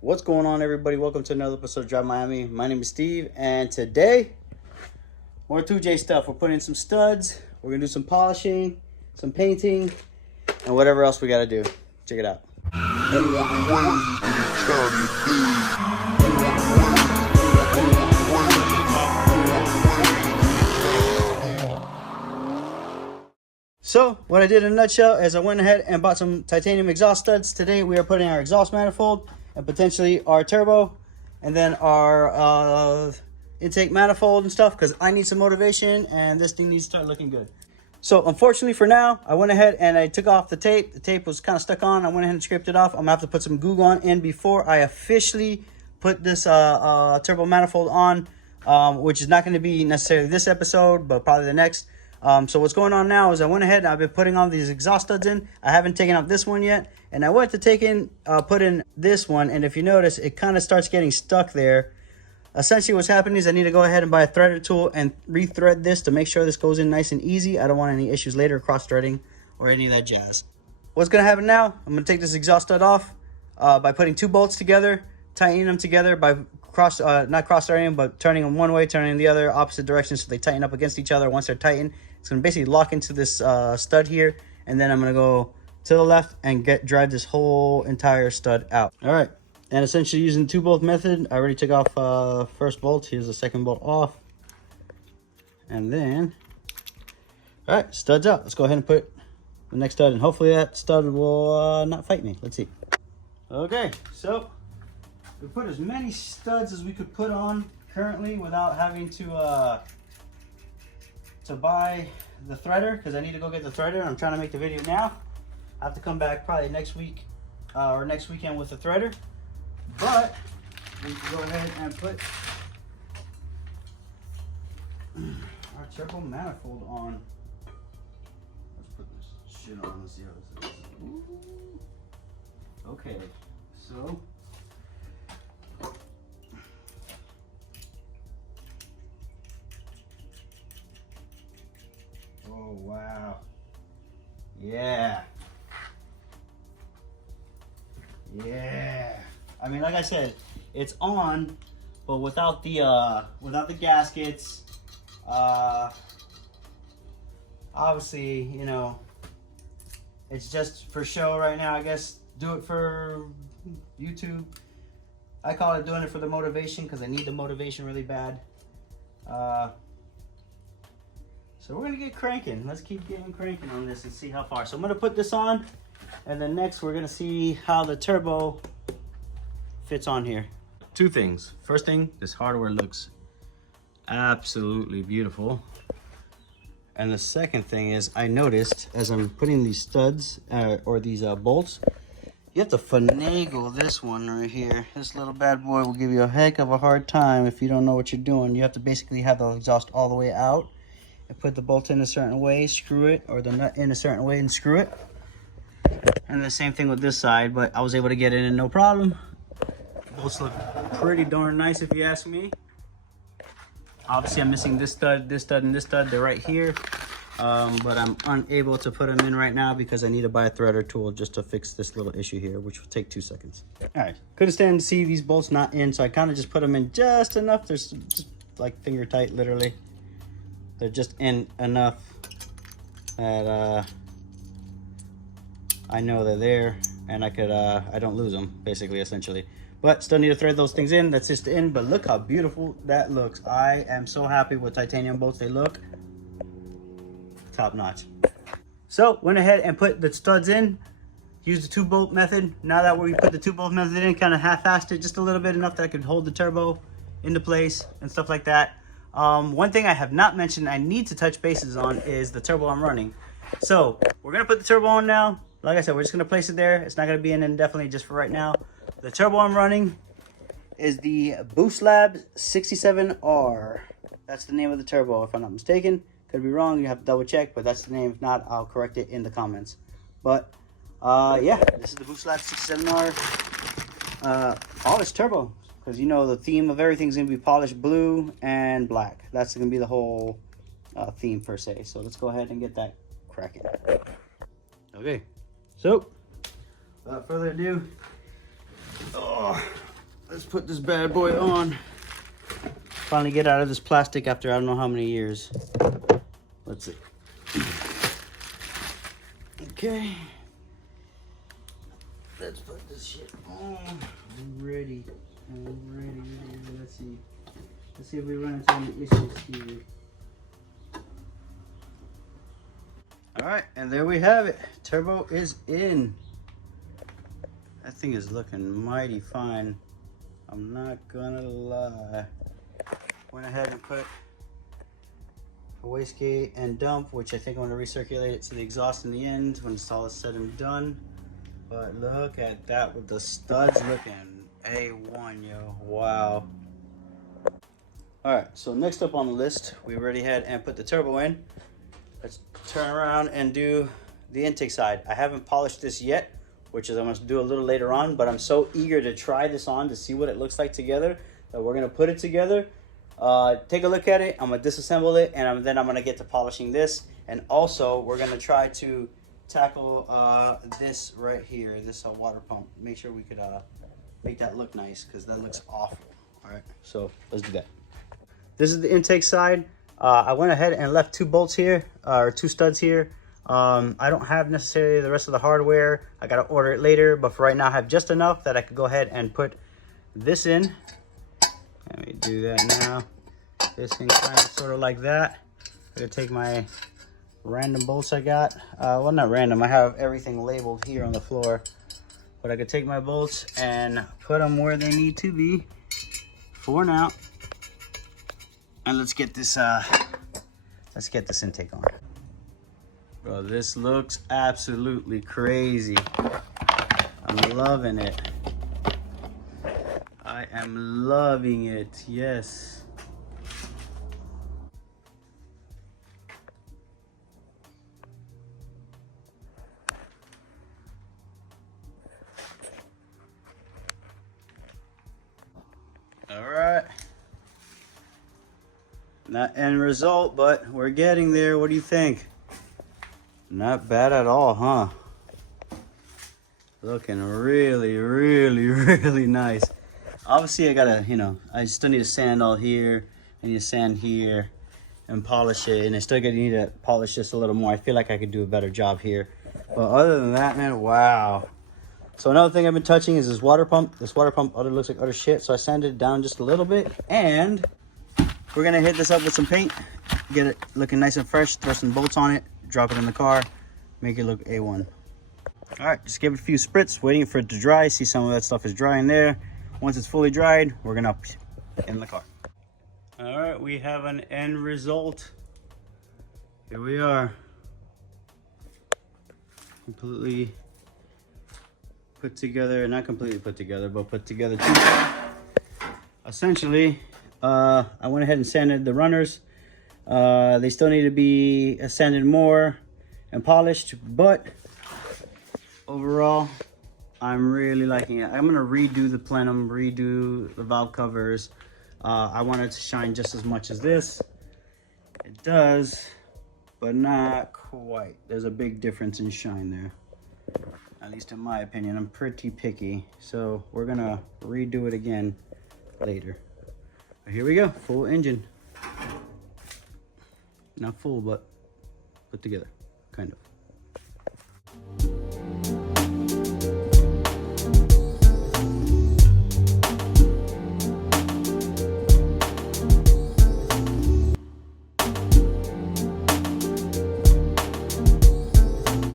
What's going on, everybody? Welcome to another episode of Drive Miami. My name is Steve, and today more 2J stuff. We're putting in some studs, we're gonna do some polishing, some painting, and whatever else we gotta do. Check it out. So what I did in a nutshell is I went ahead and bought some titanium exhaust studs. Today we are putting our exhaust manifold and potentially our turbo and then our intake manifold and stuff, because I need some motivation and this thing needs to start looking good. So unfortunately for now, I went ahead and I took off the tape. The tape was kind of stuck on. I went ahead and scraped it off. I'm gonna have to put some Goo Gone in before I officially put this turbo manifold on, which is not going to be necessarily this episode, but probably the next. So what's going on now is I went ahead and I've been putting all these exhaust studs in. I haven't taken out this one yet, and I went to put in this one, and if you notice, it kind of starts getting stuck there. Essentially what's happening is I need to go ahead and buy a threader tool and rethread this to make sure this goes in nice and easy. I don't want any issues later, cross threading or any of that jazz. What's going to happen now, I'm going to take this exhaust stud off by putting two bolts together, tightening them together by not cross threading, but turning them one way, turning them the other, opposite direction, so they tighten up against each other. Once they're tightened, it's going to basically lock into this stud here, and then I'm going to go to the left and drive this whole entire stud out. All right, and essentially using the two bolt method, I already took off first bolt. Here's the second bolt off, and then all right, studs out. Let's go ahead and put the next stud in. Hopefully that stud will not fight me. Let's see. Okay, so we put as many studs as we could put on currently without having to buy the threader, because I need to go get the threader. I'm trying to make the video now. I have to come back probably next week or next weekend with the threader. But we can go ahead and put our turbo manifold on. Let's put this shit on and see how this is. Ooh. Okay, so oh wow, yeah, I mean, like I said, it's on, but without the gaskets. Obviously, you know, it's just for show right now. I guess do it for YouTube. I call it doing it for the motivation, because I need the motivation really bad. So we're gonna get cranking. Let's keep getting cranking on this and see how far. So I'm gonna put this on, and then next we're gonna see how the turbo fits on here. Two things. First thing, this hardware looks absolutely beautiful. And the second thing is, I noticed as I'm putting these studs or these bolts, you have to finagle this one right here. This little bad boy will give you a heck of a hard time if you don't know what you're doing. You have to basically have the exhaust all the way out and put the bolt in a certain way, screw it, or the nut in a certain way and screw it. And the same thing with this side, but I was able to get it in no problem. Bolts look pretty darn nice if you ask me. Obviously I'm missing this stud, and this stud. They're right here. But I'm unable to put them in right now because I need to buy a threader tool just to fix this little issue here, which will take 2 seconds. All right, couldn't stand to see these bolts not in, so I kind of just put them in just enough. They're just like finger tight, literally. They're just in enough that I know they're there, and I don't lose them, basically, essentially. But still need to thread those things in. That's just in, but look how beautiful that looks. I am so happy with titanium bolts. They look top notch. So went ahead and put the studs in, used the 2-bolt method. Now that we put the 2-bolt method in, kind of half-assed it just a little bit, enough that I could hold the turbo into place and stuff like that. One thing I have not mentioned I need to touch bases on is the turbo I'm running. So we're gonna put the turbo on now. Like I said, we're just gonna place it there. It's not gonna be in indefinitely, just for right now. The turbo I'm running is the Boost Labs 67R. That's the name of the turbo, if I'm not mistaken. Could be wrong, you have to double check, but that's the name. If not, I'll correct it in the comments. But yeah, this is the Boost Labs 67R polished turbo, because you know the theme of everything's gonna be polished blue and black. That's gonna be the whole theme per se. So let's go ahead and get that cracking. Okay, so without further ado, let's put this bad boy on. Finally get out of this plastic after I don't know how many years. Let's see. Okay. Let's put this shit on. I'm ready. I'm ready. Let's see. Let's see if we run into any issues here. Alright, and there we have it. Turbo is in. That thing is looking mighty fine. I'm not gonna lie. Went ahead and put a wastegate and dump, which I think I'm gonna recirculate it to the exhaust in the end when it's all said and done. But look at that with the studs looking A1, yo. Wow. Alright, so next up on the list, we already had and put the turbo in. Let's turn around and do the intake side. I haven't polished this yet, which is I'm going to do a little later on, but I'm so eager to try this on to see what it looks like together that we're going to put it together. Take a look at it. I'm going to disassemble it, and then I'm going to get to polishing this. And also, we're going to try to tackle this right here, this water pump. Make sure we could make that look nice, because that looks awful. All right, so let's do that. This is the intake side. I went ahead and left 2 bolts here, or 2 studs here. I don't have necessarily the rest of the hardware. I gotta order it later, but for right now I have just enough that I could go ahead and put this in. Let me do that now. This can kind of sort of like that. I'm gonna take my random bolts I got. Well, not random, I have everything labeled here on the floor. But I could take my bolts and put them where they need to be for now. And let's get this intake on. Bro, this looks absolutely crazy. I'm loving it. I am loving it, yes. All right. Not end result, but we're getting there. What do you think? Not bad at all, huh? Looking really, really, really nice. Obviously, I gotta, I still need to sand all here. I need to sand here and polish it. And I still need to polish this a little more. I feel like I could do a better job here. But other than that, man, wow. So another thing I've been touching is this water pump. This water pump looks like utter shit. So I sanded it down just a little bit. And we're gonna hit this up with some paint, get it looking nice and fresh, throw some bolts on it, drop it in the car, make it look A1. All right, just give it a few spritz, waiting for it to dry, see some of that stuff is drying there. Once it's fully dried, we're gonna in the car. All right, we have an end result. Here we are. Completely put together, not completely put together, but put together too. Essentially, I went ahead and sanded the runners. They still need to be sanded more and polished, but overall, I'm really liking it. I'm gonna redo the plenum, redo the valve covers. I want it to shine just as much as this. It does, but not quite. There's a big difference in shine there. At least in my opinion. I'm pretty picky, so we're gonna redo it again later. Here we go, full engine. Not full, but put together, kind of.